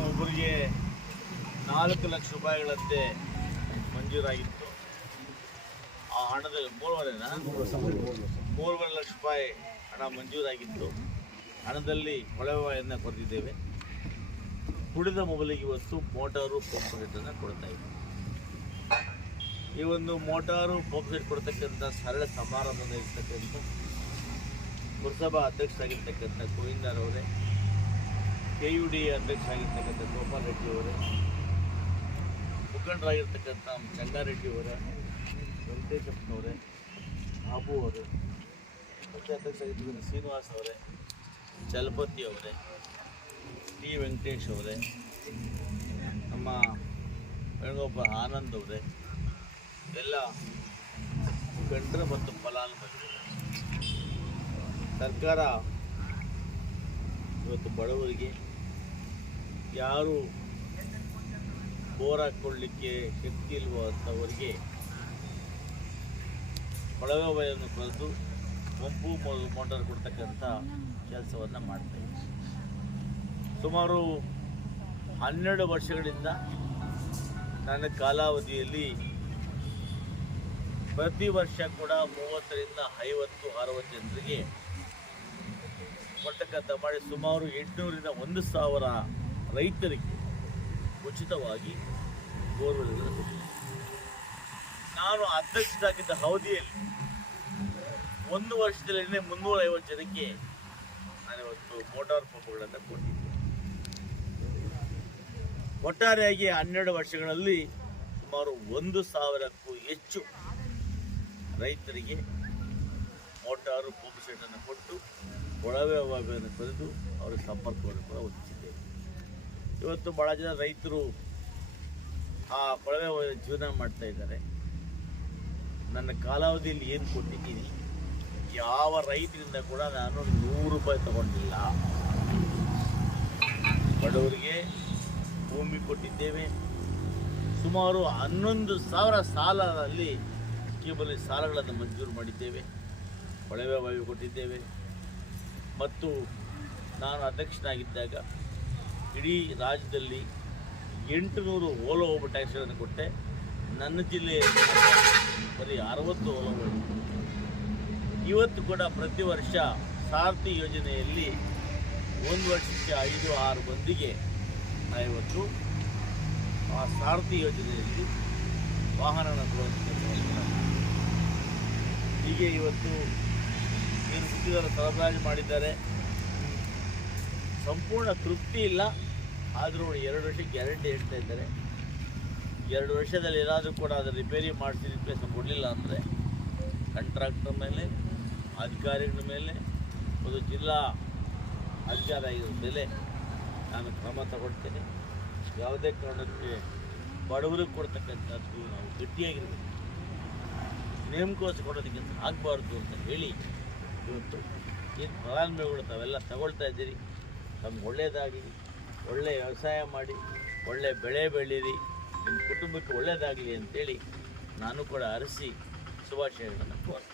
ಒಬ್ಬರಿಗೆ ನಾಲ್ಕು ಲಕ್ಷ ರೂಪಾಯಿಗಳಂತೆ ಮಂಜೂರಾಗಿತ್ತು. ಆ ಹಣದ ಮೂರುವರೆನ? ಮೂರುವರೆ ಲಕ್ಷ ರೂಪಾಯಿ ಹಣ ಮಂಜೂರಾಗಿತ್ತು. ಹಣದಲ್ಲಿ ಕೊಳವೆಯನ್ನು ಕೊರೆದಿದ್ದೇವೆ. ಕುಡಿದ ಮೊಬೈಲಿಗೆ ಇವತ್ತು ಮೋಟಾರು ಪಂಪ್ ಸೆಟನ್ನು ಕೊಡ್ತಾ ಇದ್ದೆ. ಈ ಒಂದು ಮೋಟಾರು ಪಂಪ್ ಸೆಟ್ ಕೊಡ್ತಕ್ಕಂಥ ಸರಳ ಸಮಾರಂಭದಲ್ಲಿರ್ತಕ್ಕಂಥ ಪುರಸಭಾ ಅಧ್ಯಕ್ಷರಾಗಿರ್ತಕ್ಕಂಥ ಗೋವಿಂದರವರೇ ಕೆ ಯು ಡಿ ಅಧ್ಯಕ್ಷರಾಗಿರ್ತಕ್ಕಂಥ ಗೋಪಾಲ್ ರೆಡ್ಡಿ ಅವರೇ, ಮುಖಂಡರಾಗಿರ್ತಕ್ಕಂಥ ಚಂಗಾರೆಡ್ಡಿ ಅವರೇ ವೆಂಕಟೇಶಪ್ಪನವರೇ ಬಾಬು ಅವರು ಮತ್ತು ಅಧ್ಯಕ್ಷರಾಗಿರ್ತಕ್ಕಂಥ ಶ್ರೀನಿವಾಸ್ ಅವರೇ, ಚಲಪತಿ ಅವರೇ, ಟಿ ವೆಂಕಟೇಶ್ ಅವರೇ, ನಮ್ಮ ವೇಣುಗೋಪಾಲ್ ಆನಂದ್ ಅವರೇ, ಎಲ್ಲ ಮುಖಂಡರು ಮತ್ತು ಫಲಾನುಭವಿಗಳು. ಸರ್ಕಾರ ಇವತ್ತು ಬಡವರಿಗೆ ಯಾರು ಬೋರ್ ಹಾಕ್ಕೊಳ್ಳಿಕ್ಕೆ ಶಕ್ತಿ ಇಲ್ವೋ ಅಂಥವರಿಗೆ ಕೊಳವೆ ಬಾಯನ್ನು ಕಳೆದು ಪಂಪು ಮೋಟಾರ್ ಕೊಡ್ತಕ್ಕಂಥ ಕೆಲಸವನ್ನು ಮಾಡ್ತೇವೆ ಸುಮಾರು ಹನ್ನೆರಡು ವರ್ಷಗಳಿಂದ ನನ್ನ ಕಾಲಾವಧಿಯಲ್ಲಿ ಪ್ರತಿ ವರ್ಷ ಕೂಡ ಮೂವತ್ತರಿಂದ ಐವತ್ತು ಅರವತ್ತು ಜನರಿಗೆ ಕೊಡ್ತಕ್ಕಂಥ ಮಾಡಿ ಸುಮಾರು ಎಂಟುನೂರಿಂದ ಒಂದು ಸಾವಿರ ರೈತರಿಗೆ ಉಚಿತವಾಗಿ ಬೋರ್ವೆಲ್ಗಳನ್ನು ಕೊಟ್ಟಿದೆ ನಾನು ಅಧ್ಯಕ್ಷರಾಗಿದ್ದ ಅವಧಿಯಲ್ಲಿ ಒಂದು ವರ್ಷದಲ್ಲೇ ಮುನ್ನೂರ ಐವತ್ತು ಜನಕ್ಕೆ ನಾನಿವತ್ತು ಮೋಟಾರ್ ಪಂಪ್ಗಳನ್ನು ಕೊಟ್ಟಿದ್ದೆ. ಒಟ್ಟಾರೆಯಾಗಿ ಹನ್ನೆರಡು ವರ್ಷಗಳಲ್ಲಿ ಸುಮಾರು ಒಂದು ಸಾವಿರಕ್ಕೂ ಹೆಚ್ಚು ರೈತರಿಗೆ ಮೋಟಾರು ಪಂಪ್ ಸೆಟ್ಟನ್ನು ಕೊಟ್ಟು ಕೊಳವೆ ಬಾವಿಯನ್ನು ಕರೆದು ಅವರ ಸಂಪರ್ಕವನ್ನು ಕೂಡ ಇವತ್ತು ಭಾಳ ಜನ ರೈತರು ಆ ಕೊಳವೆ ಜೀವನ ಮಾಡ್ತಾ ಇದ್ದಾರೆ. ನನ್ನ ಕಾಲಾವಧಿಯಲ್ಲಿ ಏನು ಕೊಟ್ಟಿದ್ದೀನಿ, ಯಾವ ರೈತರಿಂದ ಕೂಡ ನಾನು ನೂರು ರೂಪಾಯಿ ತಗೊಂಡಿಲ್ಲ. ಬಡವರಿಗೆ ಭೂಮಿ ಕೊಟ್ಟಿದ್ದೇವೆ. ಸುಮಾರು ಹನ್ನೊಂದು ಸಾವಿರ ಸಾಲದಲ್ಲಿ ಸ್ಕೀಮಲ್ಲಿ ಸಾಲಗಳನ್ನು ಮಂಜೂರು ಮಾಡಿದ್ದೇವೆ. ಕೊಳವೆ ಬಾವಿ ಕೊಟ್ಟಿದ್ದೇವೆ. ಮತ್ತು ನಾನು ಅಧ್ಯಕ್ಷನಾಗಿದ್ದಾಗ ಇಡೀ ರಾಜ್ಯದಲ್ಲಿ ಎಂಟುನೂರು ಓಲೋ ಓಬ ಟ್ಯಾಕ್ಸಿಗಳನ್ನು ಕೊಟ್ಟೆ. ನನ್ನ ಜಿಲ್ಲೆಯಲ್ಲಿ ಬರೀ ಅರವತ್ತು ಓಲೋ ಓಬ ಇವತ್ತು ಕೂಡ ಪ್ರತಿ ವರ್ಷ ಸಾರ್ಥಿ ಯೋಜನೆಯಲ್ಲಿ ಒಂದು ವರ್ಷಕ್ಕೆ ಐದು, ಆರು ಮಂದಿಗೆ ಇವತ್ತು ಆ ಸಾರಥಿ ಯೋಜನೆಯಲ್ಲಿ ವಾಹನ. ಹೀಗೆ ಇವತ್ತು ಏನು ಗುತ್ತಿಗೆದಾರ ಸರಬರಾಜು ಮಾಡಿದ್ದಾರೆ. ಸಂಪೂರ್ಣ ತೃಪ್ತಿ ಇಲ್ಲ. ಆದರೂ ಎರಡು ವರ್ಷ ಗ್ಯಾರಂಟಿ ಹೇಳ್ತಾ ಇದ್ದಾರೆ. ಎರಡು ವರ್ಷದಲ್ಲಿ ಏನಾದರೂ ಕೂಡ ಅದು ರಿಪೇರಿ ಮಾಡಿಸಿ ರಿಪ್ಲೇಸ್ ಕೊಡಲಿಲ್ಲ ಅಂದರೆ ಕಾಂಟ್ರಾಕ್ಟರ್ ಮೇಲೆ, ಅಧಿಕಾರಿಗಳ ಮೇಲೆ, ಒಂದು ಜಿಲ್ಲಾ ಅಧಿಕಾರಿಗಳ ಮೇಲೆ ನಾನು ಕ್ರಮ ತಗೊಳ್ತೇನೆ. ಯಾವುದೇ ಕಾರಣಕ್ಕೆ ಬಡವರಿಗೆ ಕೊಡ್ತಕ್ಕಂಥದ್ದು ನಾವು ಗಟ್ಟಿಯಾಗಿರಬೇಕು. ನೇಮಕೋಸ ಕೊಡೋದಕ್ಕಿಂತ ಆಗಬಾರ್ದು ಅಂತ ಹೇಳಿ ಇವತ್ತು ಏನು ಫಲಾನುಭವಿಗಳು ತಾವೆಲ್ಲ ತಗೊಳ್ತಾ ಇದ್ದೀರಿ? ತಮ್ಗೆ ಒಳ್ಳೆಯದಾಗಲಿ ಒಳ್ಳೆಯ ವ್ಯವಸಾಯ ಮಾಡಿ ಒಳ್ಳೆಯ ಬೆಳೆ ಬೆಳೀರಿ, ನಿಮ್ಮ ಕುಟುಂಬಕ್ಕೆ ಒಳ್ಳೆಯದಾಗಲಿ ಅಂತೇಳಿ ನಾನು ಕೂಡ ಅರಸಿ ಶುಭಾಶಯಗಳನ್ನು ಕೋರ್ತೀನಿ